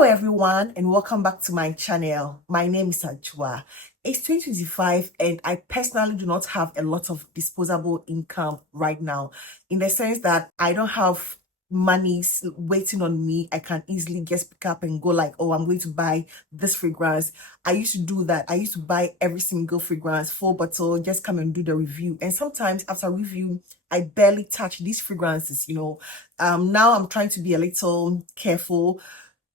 Hello everyone and welcome back to my channel. My name is Joie. It's 2025 and I personally do not have a lot of disposable income right now, in the sense that I don't have money waiting on me. I can easily just pick up and go like, oh, I'm going to buy this fragrance. I used to do that. I used to buy every single fragrance, full bottle, just come and do the review. And sometimes after review, I barely touch these fragrances. Now I'm trying to be a little careful.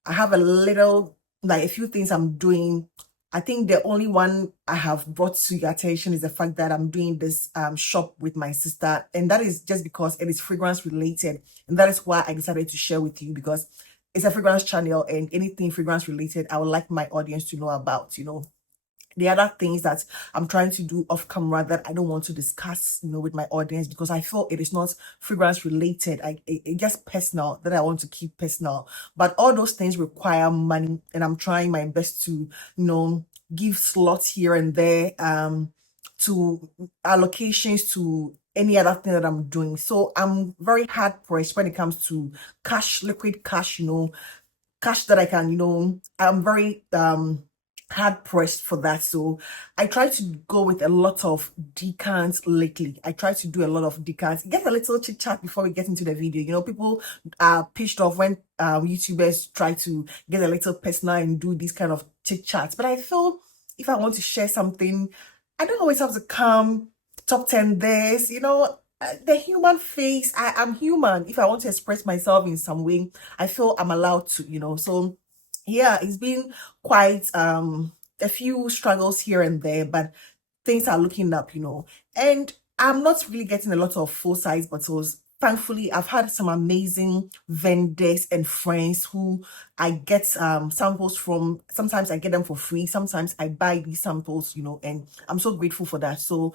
I have a few things I'm doing. I think the only one I have brought to your attention is the fact that I'm doing this shop with my sister, and that is just because it is fragrance related, and that is why I decided to share with you, because it's a fragrance channel and anything fragrance related I would like my audience to know about. The other things that I'm trying to do off camera that I don't want to discuss, with my audience, because I feel it is not fragrance related. It's just personal, that I want to keep personal. But all those things require money, and I'm trying my best to, give slots here and there, to allocations to any other thing that I'm doing. So I'm very hard pressed when it comes to cash, liquid cash, cash that I can, I'm very hard pressed for that. So I try to go with a lot of decants lately. I try to do a lot of decants. Get a little chit chat before we get into the video. People are pissed off when YouTubers try to get a little personal and do these kind of chit chats. But I feel if I want to share something, I don't always have to come top 10 this, the human face. I'm human. If I want to express myself in some way, I feel I'm allowed to. So yeah, it's been quite a few struggles here and there, but things are looking up. And I'm not really getting a lot of full-size bottles. Thankfully, I've had some amazing vendors and friends who I get samples from. Sometimes I get them for free, sometimes I buy these samples, and I'm so grateful for that. So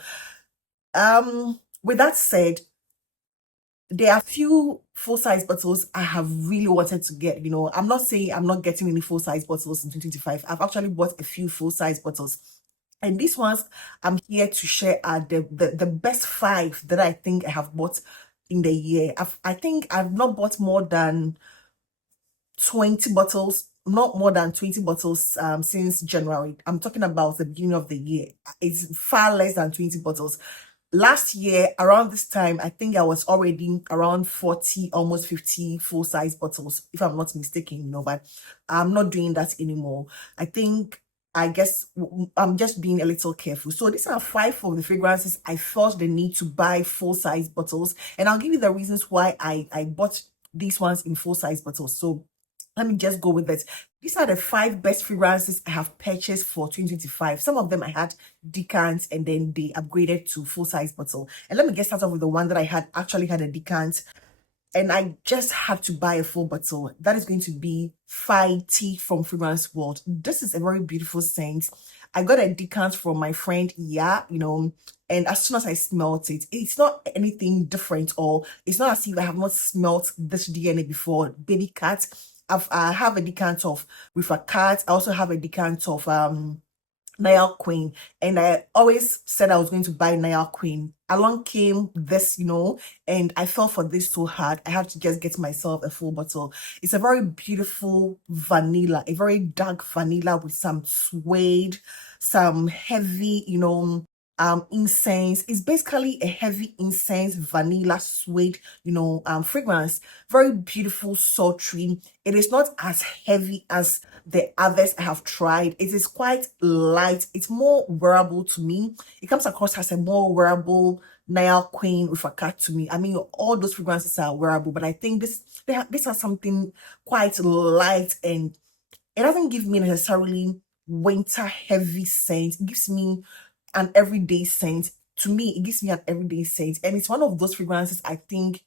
with that said, there are few full-size bottles I have really wanted to get. I'm not saying I'm not getting any full-size bottles in 2025. I've actually bought a few full-size bottles, and these ones I'm here to share are the best 5 that I think I have bought in the year. I think I've not bought more than 20 bottles, not more than 20 bottles since January. I'm talking about the beginning of the year. It's far less than 20 bottles. Last year, around this time, I think I was already around 40, almost 50 full-size bottles, if I'm not mistaken, but I'm not doing that anymore. I guess I'm just being a little careful. So these are 5 of the fragrances I felt the need to buy full-size bottles, and I'll give you the reasons why I bought these ones in full-size bottles. So let me just go with it. These are the 5 best fragrances I have purchased for 2025. Some of them I had decants and then they upgraded to full-size bottle. And let me get started with the one that I actually had a decant, and I just had to buy a full bottle. That is going to be Fierte from Fragrance World. This is a very beautiful scent. I got a decant from my friend, and as soon as I smelt it, it's not anything different, or it's not as if I have not smelt this DNA before. Baby cat. I have a decant of with a cat. I also have a decant of Nile Queen, and I always said I was going to buy Nile Queen. Along came this, and I fell for this so hard. I had to just get myself a full bottle. It's a very beautiful vanilla, a very dark vanilla with some suede, some heavy, incense. It's basically a heavy incense, vanilla, suede, fragrance. Very beautiful, sultry. It is not as heavy as the others I have tried. It is quite light. It's more wearable to me. It comes across as a more wearable Nile Queen with a cat to me. I mean, all those fragrances are wearable, but I think this has something quite light, and it doesn't give me necessarily winter heavy scent. It gives me an everyday scent. To me, it gives me an everyday scent, and it's one of those fragrances I think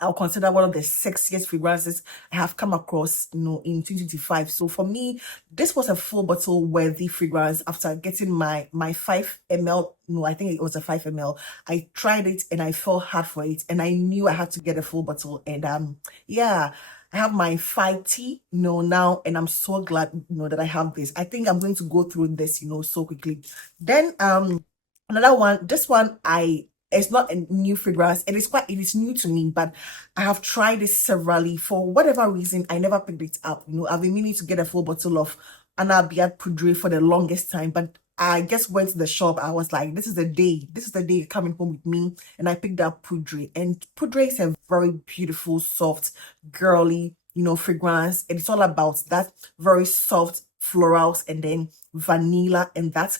I'll consider one of the sexiest fragrances I have come across, in 2025. So for me, this was a full bottle worthy fragrance. After getting my 5 ml, no, I think it was a 5 ml. I tried it and I fell hard for it, and I knew I had to get a full bottle. And yeah, I have my Fierte, now, and I'm so glad, that I have this. I think I'm going to go through this, so quickly. Then another one, this one I it's not a new fragrance. It is new to me, but I have tried it severally. For whatever reason, I never picked it up. I've been meaning to get a full bottle of Anab Poudree for the longest time, but I just went to the shop. I was like, this is the day you're coming home with me. And I picked up Poudree. And Poudree is a very beautiful, soft, girly, fragrance. And it's all about that very soft florals and then vanilla and that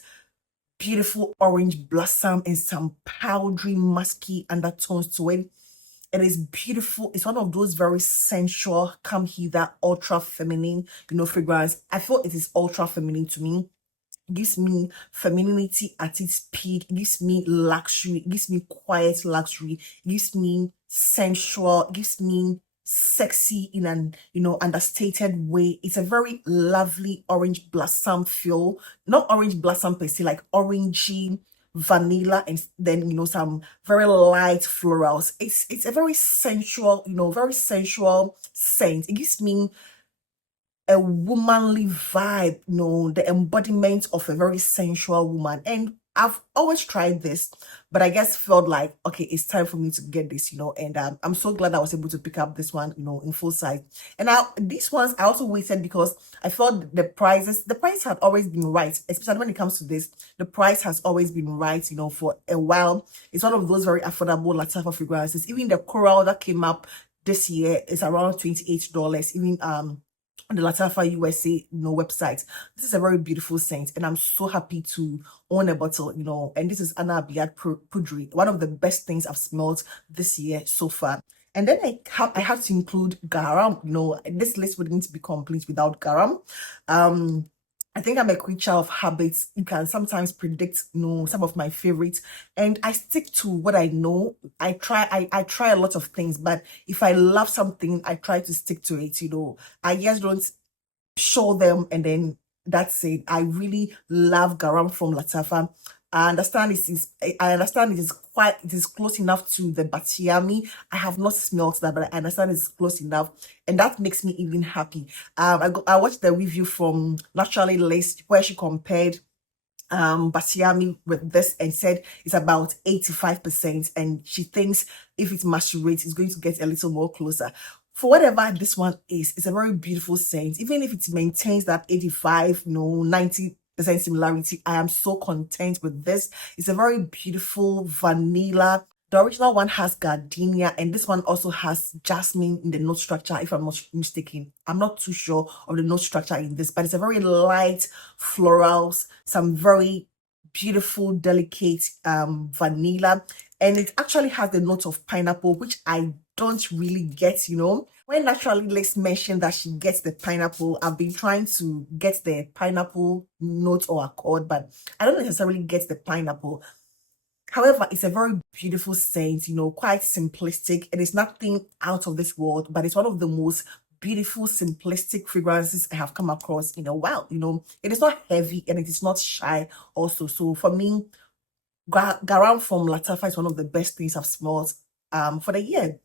beautiful orange blossom and some powdery, musky undertones to it. It is beautiful. It's one of those very sensual, come hither, ultra feminine, fragrance. I feel it is ultra feminine to me. It gives me femininity at its peak. It gives me luxury. It gives me quiet luxury. It gives me sensual. It gives me sexy in an understated way. It's a very lovely orange blossom feel. Not orange blossom per se, like orangey vanilla, and then some very light florals. It's a very sensual, very sensual scent. It gives me a womanly vibe, the embodiment of a very sensual woman. And I've always tried this, but I guess felt like, okay, it's time for me to get this, and I'm so glad I was able to pick up this one, in full size. And now these ones I also waited because I felt the price had always been right, especially when it comes to this. The price has always been right, for a while. It's one of those very affordable Lattafa fragrances. Even the coral that came up this year is around $28. Even on the Lattafa USA website. This is a very beautiful scent, and I'm so happy to own a bottle, and this is Anab Poudree, one of the best things I've smelled this year so far. And then I have to include Gharam. This list wouldn't be complete without Gharam. I think I'm a creature of habits. You can sometimes predict, some of my favorites, and I stick to what I know. I try a lot of things, but if I love something, I try to stick to it. I just don't show them and then that's it. I really love Gharam from Lattafa. I understand it is close enough to the Batiami. I have not smelled that, but I understand it's close enough, and that makes me even happy. I watched the review from Naturally Laced where she compared Batiami with this and said it's about 85%, and she thinks if it maturates, it's going to get a little more closer. For whatever this one is, it's a very beautiful scent. Even if it maintains that 85, 90% similarity, I am so content with this. It's a very beautiful vanilla. The original one has gardenia, and this one also has jasmine in the note structure, if I'm not mistaken. I'm not too sure of the note structure in this, but it's a very light florals, some very beautiful, delicate vanilla, and it actually has the note of pineapple, which I don't really get, When Naturally Lace mentioned that she gets the pineapple, I've been trying to get the pineapple note or accord, but I don't necessarily get the pineapple. However, it's a very beautiful scent, quite simplistic. It is nothing out of this world, but it's one of the most beautiful, simplistic fragrances I have come across in a while. It is not heavy and it is not shy also. So for me, Gharam from Lattafa is one of the best things I've smelled for the year.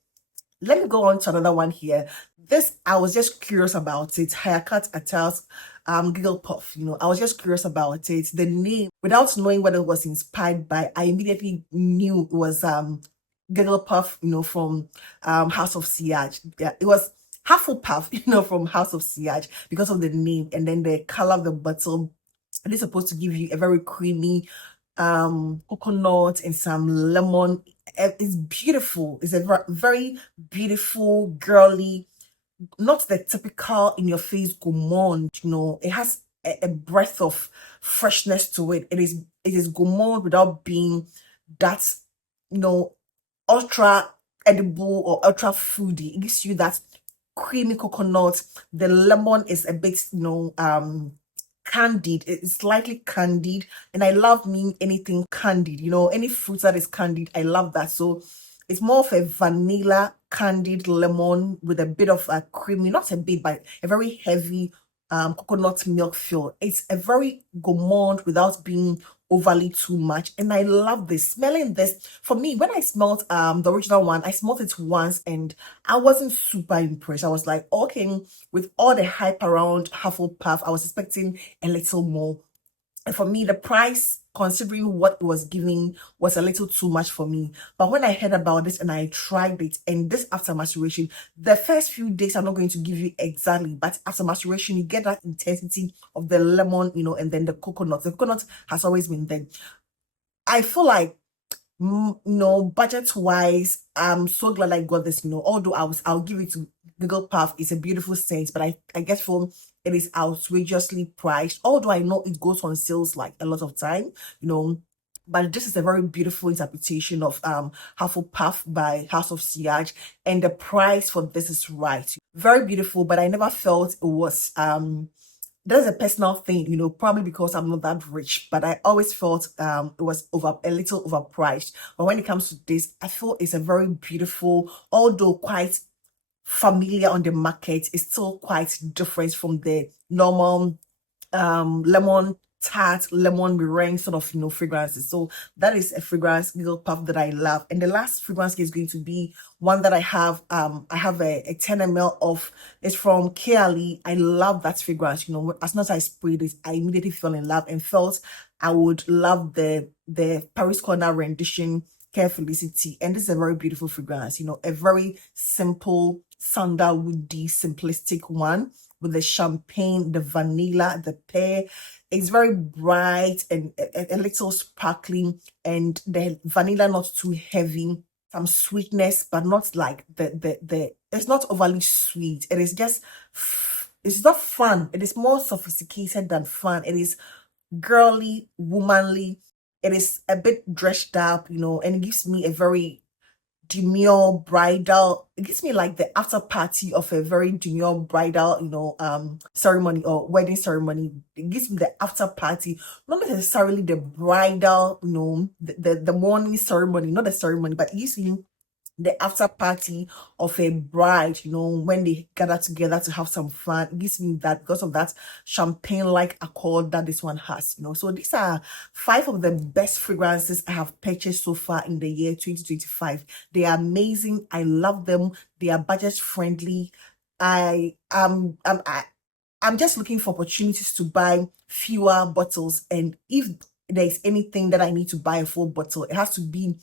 Let me go on to another one here. This, I was just curious about it. Hayakat Attar's Giggle Puff. I was just curious about it. The name, without knowing what it was inspired by, I immediately knew it was Giggle Puff, from House of Siaj. Yeah, it was Hufflepuff, from House of Siaj because of the name and then the color of the bottle. It is supposed to give you a very creamy coconut and some lemon. It's beautiful. It's a very beautiful, girly, not the typical in your face gourmand. It has a breath of freshness to it. It is gourmand without being that ultra edible or ultra foodie. It gives you that creamy coconut. The lemon is a bit candied. It's slightly candied, and I love anything candied. Any fruit that is candied, I love that. So it's more of a vanilla candied lemon with a bit of a creamy, not a bit, but a very heavy coconut milk feel. It's a very gourmand without being overly too much, and I love this. Smelling this, for me, when I smelled the original one, I smelled it once and I wasn't super impressed. I was like, okay, with all the hype around Hufflepuff, I was expecting a little more. And for me, the price considering what it was giving was a little too much for me. But when I heard about this and I tried it, and this after maceration, the first few days I'm not going to give you exactly, but after maceration you get that intensity of the lemon, and then the coconut. The coconut has always been there. I feel like, budget wise, I'm so glad I got this. Although I'll give it to Giggle Puff. It's a beautiful scent, but I guess for it is outrageously priced. Although I know it goes on sales like a lot of time, but this is a very beautiful interpretation of Hufflepuff by House of Siage, and the price for this is right. Very beautiful, but I never felt it was that's a personal thing, probably because I'm not that rich, but I always felt it was a little overpriced. But when it comes to this, I feel it's a very beautiful, although quite familiar on the market, it's still quite different from the normal lemon tart, lemon meringue sort of fragrances. So that is a fragrance, Giggle Puff, that I love. And the last fragrance is going to be one that I have a 10 ml of. It's from Khair. I love that fragrance. As soon as I sprayed it, I immediately fell in love and felt I would love the Paris Corner rendition, Khair Felicity. And this is a very beautiful fragrance, a very simple, sandalwoody, simplistic one with the champagne, the vanilla, the pear. It's very bright and a little sparkling, and the vanilla not too heavy, some sweetness, but not like the it's not overly sweet. It is just, it's not fun. It is more sophisticated than fun. It is girly, womanly. It is a bit dressed up, and it gives me a very demure bridal. It gives me like the after party of a very demure bridal, ceremony or wedding ceremony. It gives me the after party, not necessarily the bridal, the morning ceremony, not the ceremony, but it gives me the after party of a bride, when they gather together to have some fun. It gives me that because of that champagne-like accord that this one has, So these are 5 of the best fragrances I have purchased so far in the year 2025. They are amazing. I love them. They are budget friendly. I'm just looking for opportunities to buy fewer bottles, and if there's anything that I need to buy a full bottle, it has to be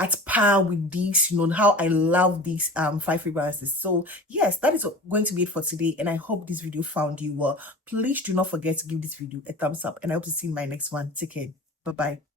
at par with these, how I love these 5 fragrances. So yes, that is going to be it for today, and I hope this video found you well. Please do not forget to give this video a thumbs up, and I hope to see you in my next one. Take care. Bye bye.